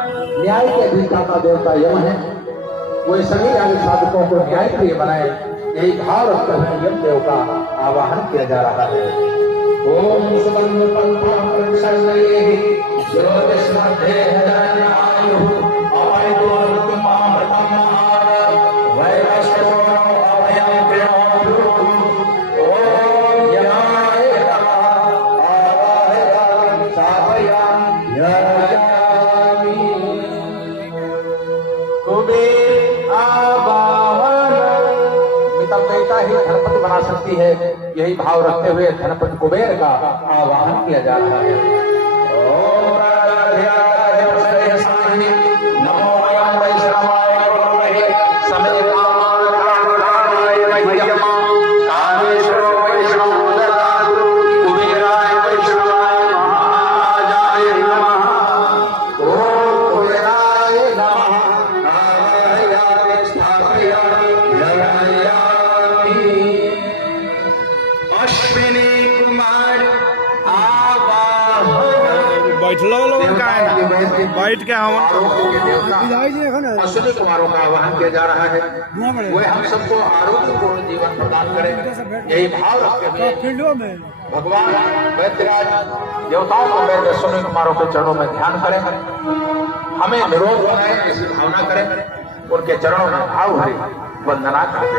न्याय के अधिष्ठाता देवता यम है। वे सभी आदि साधकों को न्याय के लिए बनाए, यही भाव रखते हुए यम देव का आवाहन किया जा रहा है। ओम सुबंध पंथा प्रक्षण्ये ज्योतिष्मध्ये हृदयायुः अवैतो ऋतुमामृतम् वैवस्वतो अभयं प्रणोतु। ओम यमाय नमः आवाहयामि स्थापयामि ध्यायामि। कुबेर आवाहन मितव्ययिता ही धनपति बना सकती है, यही भाव रखते हुए धनपति कुबेर का आवाहन किया जा रहा है। ओम राधाध्याय वैष्णवाय नमो अयं वैष्णवाय गुरुवे समे कामाय वैद्यमा कामेश्वरो वैष्णवो ददातु कुबेराय वैष्णवाय महाराजाय नमः। ओम कुबेराय नमः आवाहयामि स्थापयामि ध्यायामि। अश्विनी कुमार बैठलो लोगन का है ना, बैठ के हम अश्विनी कुमारों का आह्वान किया जा रहा है। वे हम सबको आरोग्यपूर्ण जीवन प्रदान करें, यही भाव रखते हुए भगवान वैद्यराज देवताओं को वैद्य अश्विनी कुमारों के चरणों में ध्यान करें, हमें निरोग बनाए ऐसी भावना करें, उनके चरणों में भाव भरी वंदना करते।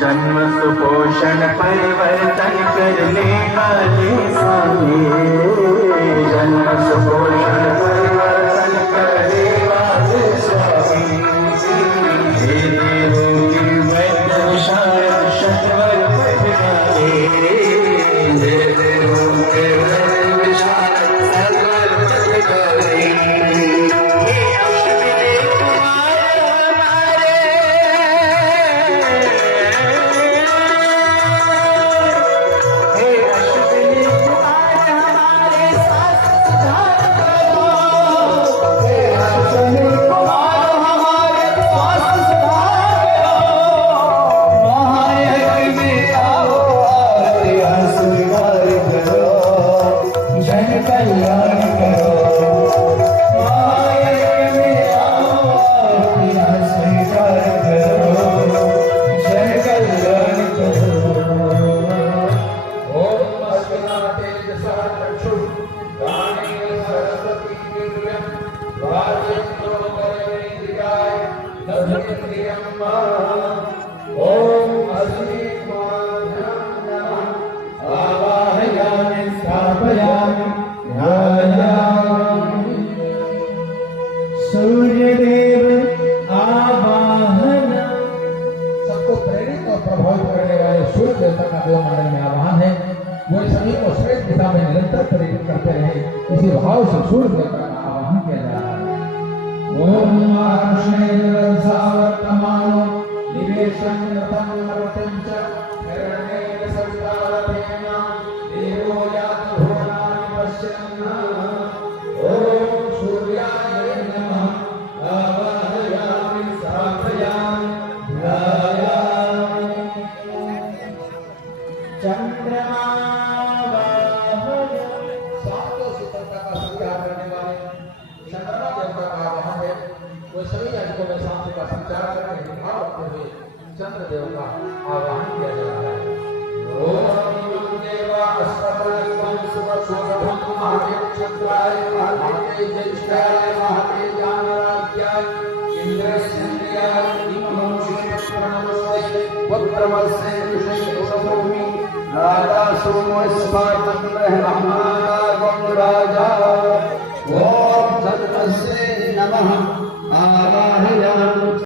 जन्म सुपोषण परिवर्तन करने वाले स्वामी, जन्म सुपोषण परिवर्तन करने वाले स्वामी, हे देवों की वैद्य विशाल शतवर परिवारे, हे देवों के वैद्य विशाल शतवर परिवारे। सूर्यदेव आवाहन सबको प्रेरित और प्रभावित करने वाले सूर्य देवता का देव मंडल में आवाहन है। वो सभी को श्रेष्ठ दिशा में निरंतर प्रेरित करते रहे, इसी भाव से सूर्य देवता का आवाहन किया जा रहा है। ओम आरुष्णेन्द्रसावर्तमानो निवेशं रतं च हिरण्येन सवितारथेन देवो याति भुवनानि पश्यन्। ओम सूर्याय नमः आवाहयामि स्थापयामि ध्यायामि। चंद्रमा सातों सितारों का संचार करने वाले चंद्रमा देवता का आवाहन है। वो सभी याजकों में शांति का संचार करने के भाव रखते हुए चंद्र देव का आवाहन किया जा रहा है। ओम देवा अस्मभ्यं सुवक्षोभं महादेवचंद्राय महादेव ज्येष्ठाय महादेव ज्ञानराज्याय इंद्रस्यन्द्रियाय दीपं शिवप्रणमस्ते वक्त्रमस्य ऋषिः भूमि राजा सोमो स्मार्तं रहमः।